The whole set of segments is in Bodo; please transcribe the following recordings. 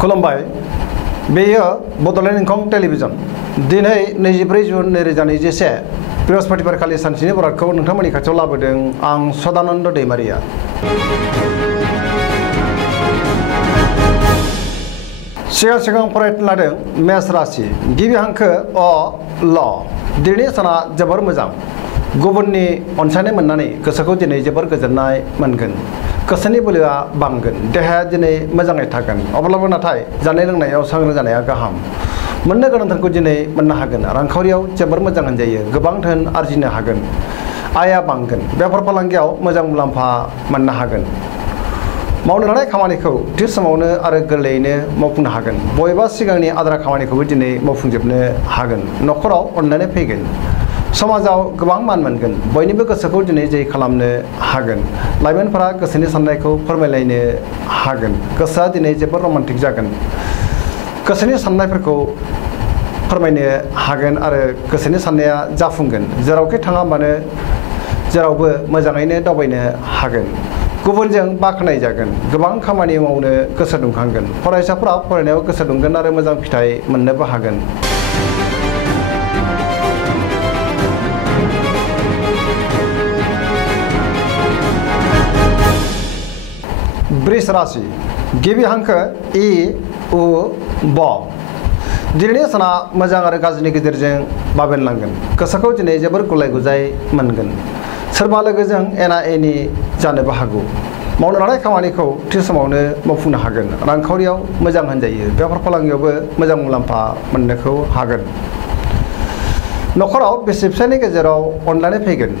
खुलुमबाय बेयो बड'लेण्ड इंखं टेलिभिजन दिनै 24 जुन 2021 बृहस्पतिबार खालि सानसेनि बरादखौ नोंथांमोननि खाथियाव लाबोदों आं सदानन्द दैमारिया। सिगां फरायनो लादों मेष राशि गिबि हांखो अ ल दिनैनि साना जोबोर मोजां गुबुननि अनसायनाय मोननानै गोसोखौ दिनै जोबोर गोजोननाय मोनगोन। गोसोनि बोलोआ बांगोन देहाया दिनै मोजाङै थागोन अब्लाबो नाथाय जानाय लोंनायाव सांग्रां जानाया गाहाम। मोननो गोनांथारखौ दिनै मोननो हागोन रांखावरियाव जोबोर मोजां होनजायो गोबां धोन आरजिनो हागोन आया बांगोन बेफार फालांगियाव मोजां मुलाम्फा मोननो हागोन। मावनो लानाय खामानिखौ थि समावनो आरो गोरलैयैनो मावफुंनो हागोन बबेबा सिगांनि आद्रा खामानिखौबो दिनै मावफुंजोबनो हागोन। न'खराव अनलायनाय फैगोन समाजाव गोबां मान मोनगोन बयनिबो गोसोखौ दिनै जै खालामनो हागोन। लाइमोनफोरा गोसोनि साननायखौ फोरमायलायनो हागोन गोसोआ दिनै जोबोर रमान्टिक जागोन गोसोनि साननायफोरखौ फोरमायनो हागोन आरो गोसोनि साननाया जाफुंगोन। जेरावखि थाङा मानो जेरावबो मोजाङैनो दावबायनो हागोन गुबुनजों बाख्नाय जागोन गोबां खामानि मावनो गोसो दुंखांगोन। फरायसाफोरा फरायनायाव गोसो दुंगोन आरो मोजां फिथाइ मोननोबो हागोन। वृष राशि गिबि हांखो इ उ ब दिनैनि साना मोजां आरो गाज्रिनि गेजेरजों बाबेनलांगोन गोसोखौ दिनै जोबोर गुलाय गुजाय मोनगोन। सोरबा लोगोजों एना एनि जानोबो हागौ। मावनो लानाय खामानिखौ थि समावनो मावफुंनो हागोन रांखावरियाव मोजां होनजायो बेफार फालांगियावबो मोजां मुलाम्फा मोननोखौ हागोन। न'खराव बिसि फिसायनि गेजेराव अनलायनाय फैगोन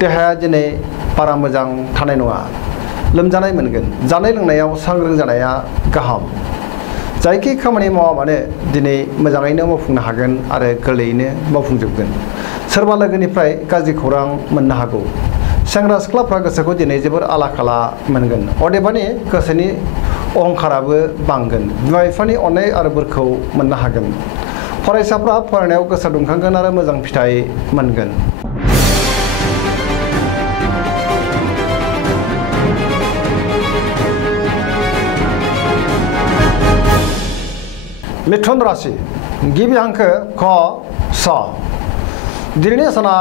देहाया दिनै बारा मोजां थानाय नङा लोमजानाय मोनगोन जानाय लोंनायाव सांग्रां जानाया गाहाम। जायखि खामानि मावा मानो दिनै मोजाङैनो मावफुंनो हागोन आरो गोरलैयैनो मावफुंजोबगोन। सोरबा लोगोनिफ्राय गाज्रि खौरां मोननो हागौ। सेंग्रा सिख्लाफ्रा गोसोखौ दिनै जोबोर आला खाला मोनगोन अदेबानि गोसोनि अहंखाराबो बांगोन बिमा बिफानि अननाय आरो बोरखौ मोननो हागोन। फरायसाफ्रा फरायनायाव गोसो दुंखांगोन आरो मोजां फिथाइ मोनगोन। मिथुन राशि गिबि हांखो ख स दिनैनि साना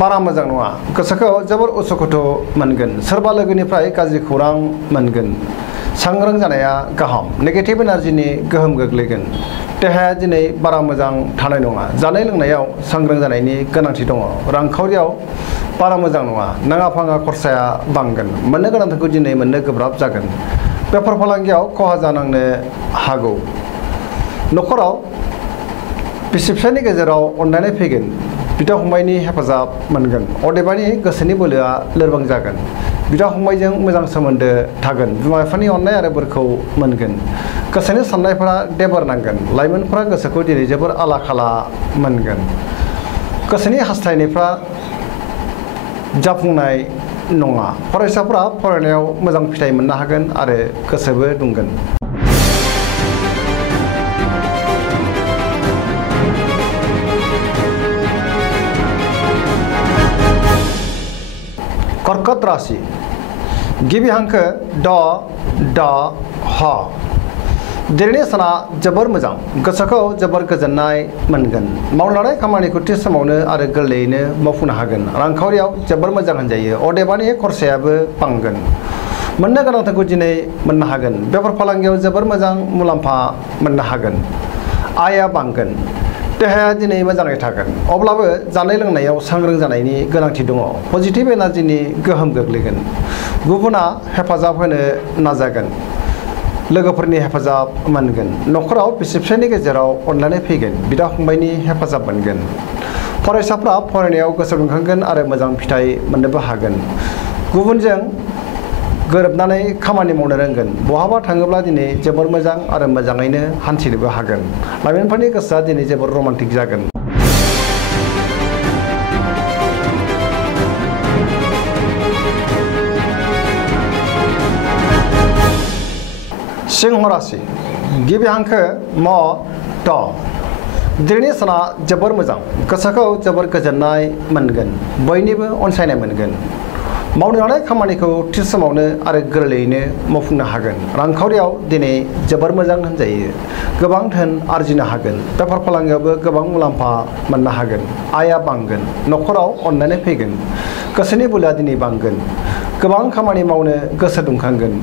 बारा मोजां नङा गोसोखौ जोबोर उसुखुथु मोनगोन। सोरबा लोगोनिफ्राय गाज्रि खौरां मोनगोन सांग्रां जानाया गाहाम। नेगेटिभ एनार्जिनि गोहोम गोग्लैगोन देहाया दिनै बारा मोजां थानाय नङा जानाय लोंनायाव सांग्रां जानायनि गोनांथि दङ। रांखावरियाव बारा मोजां नङा नाङा फाङा खरसाया बांगोन मोननो गोनांथारखौ दिनै मोननो गोब्राब जागोन। बेफार फालांगियाव खहा जानांनो हागौ। न'खराव बिसि फिसायनि गेजेराव अनलायनाय फैगोन बिदा फंबायनि हेफाजाब मोनगोन अदेबानि गोसोनि बोलोआ लोरबां जागोन। बिदा फंबायजों मोजां सोमोन्दो थागोन बिमा बिफानि अननाय आरो बोरखौ मोनगोन। गोसोनि साननायफोरा देबार नांगोन लाइमोनफोरा गोसोखौ दिनै जोबोर आला खाला मोनगोन। गोसोनि हास्थायनायफ्रा जाफुंनाय नङा। फरायसाफ्रा फरायनायाव मोजां फिथाइ मोननो हागोन आरो गोसोबो दुंगोन। कर्कट राशि गिबि हांखो ड ड ह दिनैनि साना जोबोर मोजां गोसोखौ जोबोर गोजोननाय मोनगोन। मावनो लानाय खामानिखौ थि समावनो आरो गोरलैयैनो मावफुंनो हागोन रांखावरियाव जोबोर मोजां होनजायो अदेबानि खरसायाबो बांगोन। मोननो गोनांथारखौ दिनै मोननो हागोन बेफार फालांगियाव जोबोर मोजां मुलाम्फा मोननो हागोन आया बांगोन देहाया दिनै मोजाङै थागोन अब्लाबो जानाय लोंनायाव सांग्रां जानायनि गोनांथि दङ। पजिटिभ एनार्जिनि गोहोम गोग्लैगोन गुबुना हेफाजाब होनो नाजागोन लोगोफोरनि हेफाजाब मोनगोन। न'खराव बिसि फिसायनि गेजेराव अनलायनाय फैगोन बिदा फंबायनि हेफाजाब मोनगोन। फरायसाफ्रा फरायनायाव गोसो दुंखांगोन आरो मोजां फिथाइ मोननोबो हागोन। गुबुनजों गोरोबनानै खामानि मावनो रोंगोन बहाबा थाङोब्ला दिनै जोबोर मोजां आरो मोजाङैनो हान्थिनोबो हागोन। लाइमोनफोरनि गोसोआ दिनै जोबोर रमान्टिक जागोन। सिंह राशि गिबि हांखो म ट दिनैनि साना जोबोर मोजां गोसोखौ जोबोर गोजोननाय मोनगोन बयनिबो अनसायनाय मोनगोन। मावनो लानाय खामानिखौ थि समावनो आरो गोरलैयैनो मावफुंनो हागोन। रांखावरियाव दिनै जोबोर मोजां होनजायो। गोबां धोन आरजिनो हागोन। बेफार फालांगियावबो गोबां मुलाम्फा मोननो हागोन। आयआ बांगोन। न'खराव अननाय फैगोन। गोसोनि बोलोआ दिनै बांगोन। गोबां खामानि मावनो गोसो दुंखांगोन।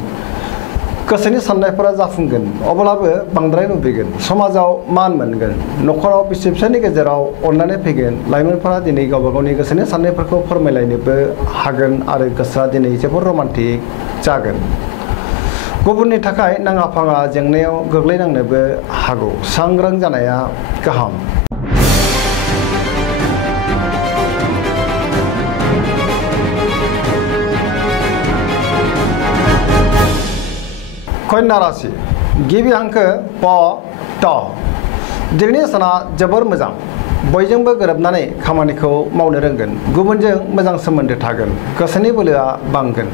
गोसोनि साननायफोरा जाफुंगोन। अब्लाबो बांद्राय लुबैगोन। समाजाव मान मोनगोन। न'खराव बिसि फिसायनि गेजेराव अननाय फैगोन। लाइमोनफोरा दिनै गावबा गावनि गोसोनि साननायफोरखौ फोरमायलायनोबो हागोन आरो गोसोआ दिनै जोबोर रमान्टिक जागोन। गुबुननि थाखाय नाङा फाङा जेंनायाव गोग्लैनांनोबो हागौ। सांग्रां जानाया गाहाम। कन्या राशि गिबि हांखो प ट दिनैनि साना जोबोर मोजां। बयजोंबो गोरोबनानै खामानिखौ मावनो रोंगोन। गुबुनजों मोजां सोमोन्दो थागोन। गोसोनि बोलोआ बांगोन।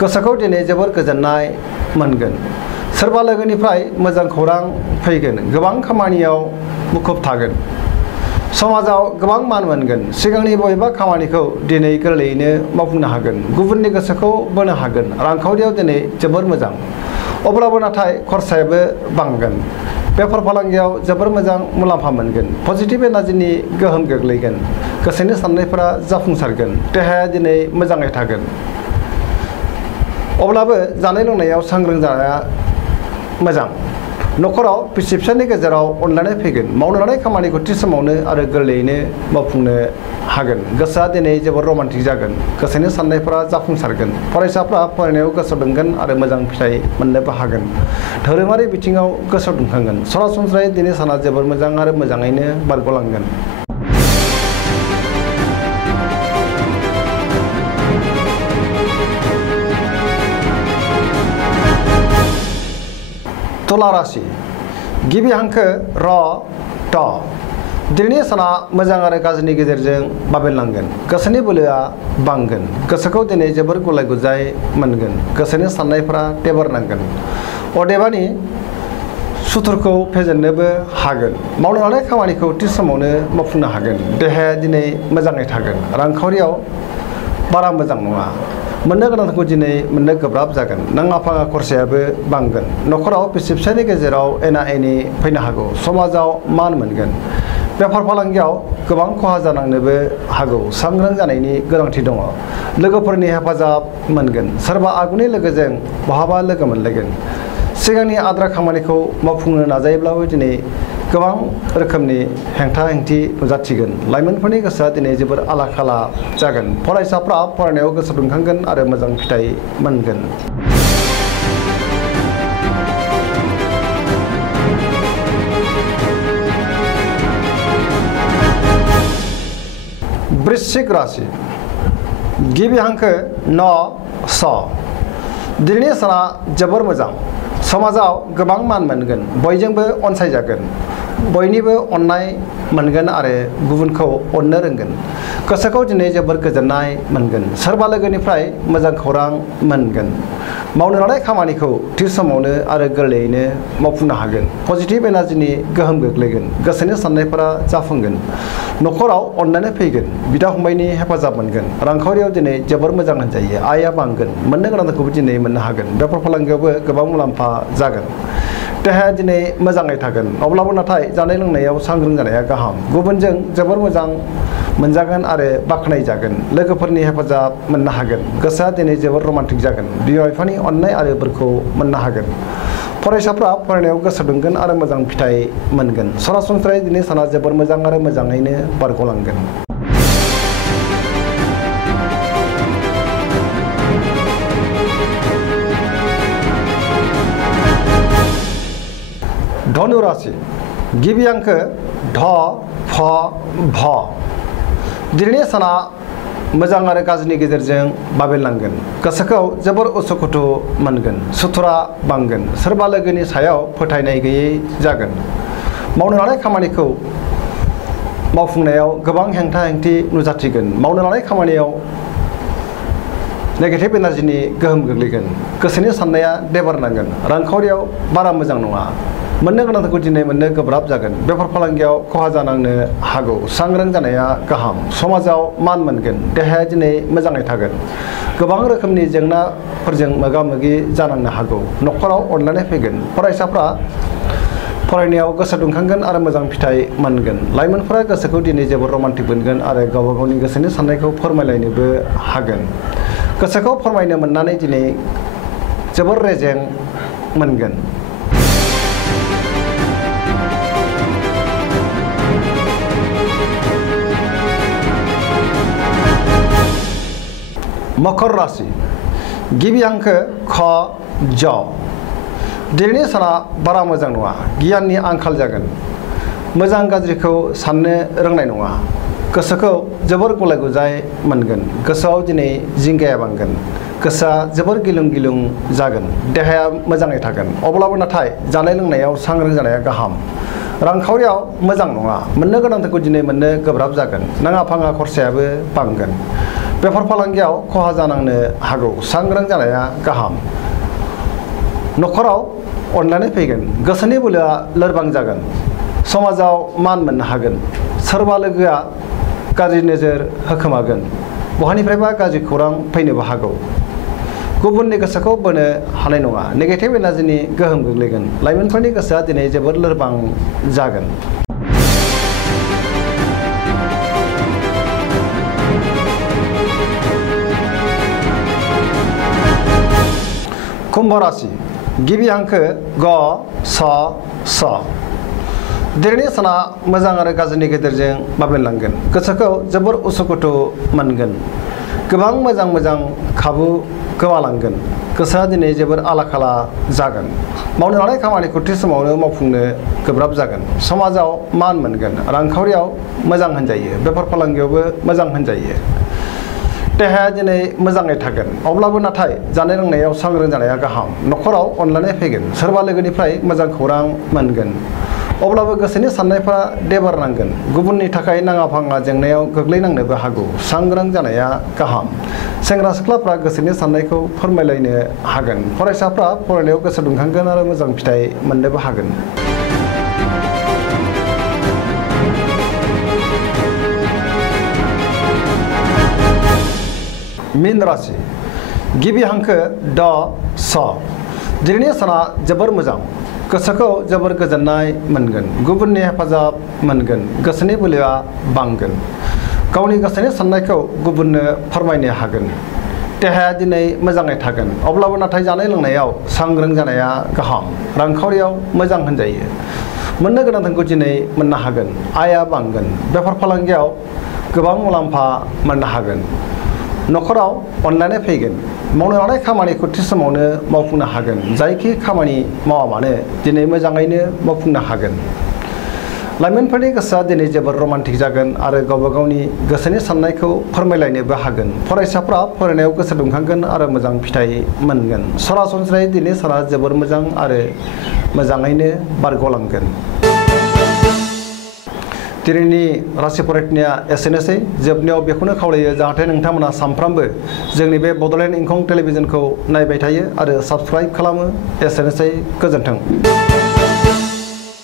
गोसोखौ दिनै जोबोर गोजोननाय मोनगोन। सोरबा लोगोनिफ्राय मोजां खौरां फैगोन। गोबां खामानियाव मुखुब थागोन। समाजाव गोबां मान मोनगोन। सिगांनि बबेबा खामानिखौ दिनै गोरलैयैनो मावफुंनो हागोन। गुबुननि गोसोखौ बोनो हागोन। रांखावरियाव दिनै जोबोर मोजां। अब्लाबो नाथाय खरसायाबो बांगोन। बेफार फालांगियाव जोबोर मोजां मुलाम्फा मोनगोन। पजिटिभ एनार्जिनि गोहोम गोग्लैगोन। गोसोनि साननायफोरा जाफुंसारगोन। देहाया दिनै मोजाङै थागोन। अब्लाबो जानाय लोंनायाव सांग्रां जानाया मोजां। न'खराव बिसि फिसायनि गेजेराव अनलायनाय फैगोन। मावनो लानाय खामानिखौ थि समावनो आरो गोरलैयैनो मावफुंनो हागोन। गोसोआ दिनै जोबोर रमान्टिक जागोन। गोसोनि साननायफोरा जाफुंसारगोन। फरायसाफ्रा फरायनायाव गोसो दुंगोन आरो मोजां फिथाइ मोननोबो हागोन। धोरोमारि बिथिङाव गोसो दुंखांगोन। सरासनस्रायै दिनै साना जोबोर मोजां आरो मोजाङैनो बारग'लांगोन। तुला राशि गिबि हांखो र ट दिनैनि साना मोजां आरो गाज्रिनि गेजेरजों बाबेनलांगोन। गोसोनि बोलोआ बांगोन। गोसोखौ दिनै जोबोर गुलाय गुजाय मोनगोन। गोसोनि साननायफोरा टेबरनांगोन। अदेबानि सुथुरखौ फेजेननोबो हागोन। मावनो लानाय खामानिखौ थि समावनो मावफुंनो हागोन। देहाया दिनै मोजाङै थागोन। रांखावरियाव बारा मोजां नङा। मोननो गोनांखौ दिनै मोननो गोब्राब जागोन। नाङा फाङा खरसायाबो बांगोन। न'खराव बिसि फिसायनि गेजेराव एना एनि फैनो हागौ। समाजाव मान मोनगोन। बेफार फालांगियाव गोबां खहा जानांनोबो हागौ। सांग्रां जानायनि गोनांथि दङ। लोगोफोरनि हेफाजाब मोनगोन। सोरबा आगुनि लोगोजों बहाबा लोगो मोनलायगोन। सिगांनि आद्रा खामानिखौ मावफुंनो नाजायोब्लाबो दिनै गोबां रोखोमनि हेंथा हेंथि नुजाथिगोन। लाइमोनफोरनि गोसोआ दिनै जोबोर आला खाला जागोन। फरायसाफ्रा फरायनायाव गोसो दुंखांगोन आरो मोजां फिथाइ मोनगोन। वृश्चिक राशि गिबि हांखो न स दिनैनि साना जोबोर मोजां। समाजाव गोबां मान मोनगोन। बयजोंबो अनसायजागोन। बयनिबो अननाय मोनगोन आरो गुबुनखौ अननो रोंगोन। गोसोखौ दिनै जोबोर गोजोननाय मोनगोन। सोरबा लोगोनिफ्राय मोजां खौरां मोनगोन। मावनो लानाय खामानिखौ थि समावनो आरो गोरलैयैनो मावफुंनो हागोन। पजिटिभ एनार्जिनि गोहोम गोग्लैगोन। गोसोनि साननायफोरा जाफुंगोन। न'खराव अननाय फैगोन। बिदा फंबायनि हेफाजाब मोनगोन। रांखावरियाव दिनै जोबोर मोजां होनजायो। आयआ बांगोन। मोननो गोनांखौबो दिनै मोननो हागोन। बेफार फालांगियावबो गोबां मुलाम्फा जागोन। देहाया दिनै मोजाङै थागोन। अब्लाबो नाथाय जानाय लोंनायाव सांग्रां जानाया गाहाम। गुबुनजों जोबोर मोजां मोनजागोन आरो बाख्नायजागोन। लोगोफोरनि हेफाजाब मोननो हागोन। गोसोआ दिनै जोबोर रमान्टिक जागोन। बिमा बिफानि अननाय आरो बोरखौ मोननो हागोन। फरायसाफ्रा फरायनायाव गोसो दुंगोन आरो मोजां फिथाइ मोनगोन। सरासनस्रायै दिनै साना जोबोर मोजां आरो मोजाङैनो बारग'लांगोन। धनु राशि गिबि हांखो ध फ भ दिनैनि साना मोजां आरो गाज्रिनि गेजेरजों बाबेनलांगोन। गोसोखौ जोबोर उसुखुथु मोनगोन। सुथुरा बांगोन। सोरबा लोगोनि सायाव फोथायनाय गैयै जागोन। मावनो लानाय खामानिखौ मावफुंनायाव गोबां हेंथा हेंथि नुजाथिगोन। मावनो लानाय खामानियाव नेगेटिभ एनार्जिनि गोहोम गोग्लैगोन। गोसोनि साननाया देबारनांगोन। रांखावरियाव बारा मोजां नङा। मोननो गोनांखौ दिनै मोननो गोब्राब जागोन। बेफार फालांगियाव खहा जानांनो हागौ। सांग्रां जानाया गाहाम। समाजाव मान मोनगोन। देहाया दिनै मोजाङै थागोन। गोबां रोखोमनि जेंनाफोरजों मोगा-मोगि जानांनो हागौ। न'खराव अनलायनाय फैगोन। फरायसाफ्रा फरायनायाव गोसो दुंखांगोन आरो मोजां फिथाइ मोनगोन। लाइमोनफोरा गोसोखौ दिनै जोबोर रमान्टिक मोनगोन आरो गावबा गावनि गोसोनि साननायखौ फोरमायलायनोबो हागोन। गोसोखौ फोरमायनो मोननानै दिनै जोबोर रेजें मोनगोन। मकर राशि गिबि हांखो ख ज दिनैनि साना बारा मोजां नङा। गियाननि आंखाल जागोन। मोजां गाज्रिखौ साननो रोंनाय नङा। गोसोखौ जोबोर गुलाय-गुजाय मोनगोन। गोसोआव दिनै जिंगाया बांगोन। गोसोआ जोबोर गिलुं-गिलुं जागोन। देहाया मोजाङै थागोन। अब्लाबो नाथाय जानाय लोंनायाव सांग्रां जानाया गाहाम। रांखावरियाव मोजां नङा। मोननो गोनांखौ दिनै मोननो गोब्राब जागोन। नाङा-फाङा खरसायाबो बांगोन। बेफार फालांगियाव खहा जानांनो हागौ। सांग्रां जानाया गाहाम। न'खराव अनलायनाय फैगोन। गोसोनि बोलोआ लोरबां जागोन। समाजाव मान मोननो हागोन। सोरबा लोगोआ गाज्रि नोजोर होखोमागोन। बहानिफ्रायबा गाज्रि खौरां फैनोबो हागौ। गुबुननि गोसोखौ बोनो हानाय नङा। नेगेटिभ एनार्जिनि गोहोम गोग्लैगोन। लाइमोनफोरनि गोसोआ दिनै जोबोर लोरबां जागोन। कुम्भ राशि गिबि हांखो ग स स दिनैनि साना मोजां आरो गाज्रिनि गेजेरजों बाबेनलांगोन। गोसोखौ जोबोर उसुखुथु मोनगोन। गोबां मोजां खाबु गोमालांगोन। गोसोआ दिनै जोबोर आला-खाला जागोन। मावनो लानाय खामानिखौ थि समावनो मावफुंनो गोब्राब जागोन। समाजाव मान मोनगोन। रांखावरियाव मोजां होनजायो। बेफार फालांगियावबो मोजां होनजायो। देहाया दिनै मोजाङै थागोन। अब्लाबो नाथाय जानाय लोंनायाव सांग्रां जानाया गाहाम। न'खराव अनलायनाय फैगोन। सोरबा लोगोनिफ्राय मोजां खौरां मोनगोन। अब्लाबो गोसोनि साननायफ्रा देबार नांगोन। गुबुननि थाखाय नाङा-फाङा जेंनायाव गोग्लैनांनोबो हागौ। सांग्रां जानाया गाहाम। सेंग्रा सिख्लाफ्रा गोसोनि साननायखौ फोरमायलायनो हागोन। फरायसाफ्रा फरायनायाव गोसो दुंखांगोन आरो मोजां फिथाइ मोननोबो हागोन। मीन राशि गिबि हांखो ड स दिनैनि साना जोबोर मोजां। गोसोखौ जोबोर गोजोननाय मोनगोन। गुबुननि हेफाजाब मोनगोन। गोसोनि बोलोआ बांगोन। गावनि गोसोनि साननायखौ गुबुननो फोरमायनो हागोन। देहाया दिनै मोजाङै थागोन। अब्लाबो नाथाय जानाय लोंनायाव सांग्रां जानाया गाहाम। रांखावरियाव मोजां होनजायो। मोननो गोनांखौ दिनै मोननो हागोन। आयआ बांगोन। बेफार फालांगियाव गोबां मुलाम्फा मोननो हागोन। न'खराव अनलायनाय फैगोन। मावनो लानाय खामानिखौ थि समावनो मावफुंनो हागोन। जायखि खामानि मावा मानो दिनै मोजाङैनो मावफुंनो हागोन। लाइमोनफोरनि गोसोआ दिनै जोबोर रमान्टिक जागोन आरो गावबा गावनि गोसोनि साननायखौ फोरमायलायनोबो हागोन। फरायसाफ्रा फरायनायाव गोसो दुंखांगोन आरो मोजां फिथाइ मोनगोन। सरासनस्रायै दिनै साना जोबोर मोजां आरो मोजाङैनो बारग'लांगोन। दिनैनि राशि फरायनाया एसेनोसै। जोबनायाव बेखौनो खावलायो जाहाथे नोंथांमोना सानफ्रामबो जोंनि बे बड'लेण्ड इंखं टेलिभिजनखौ नायबाय थायो आरो साबस्क्राइब खालामो। एसेनोसै। गोजोन्थों।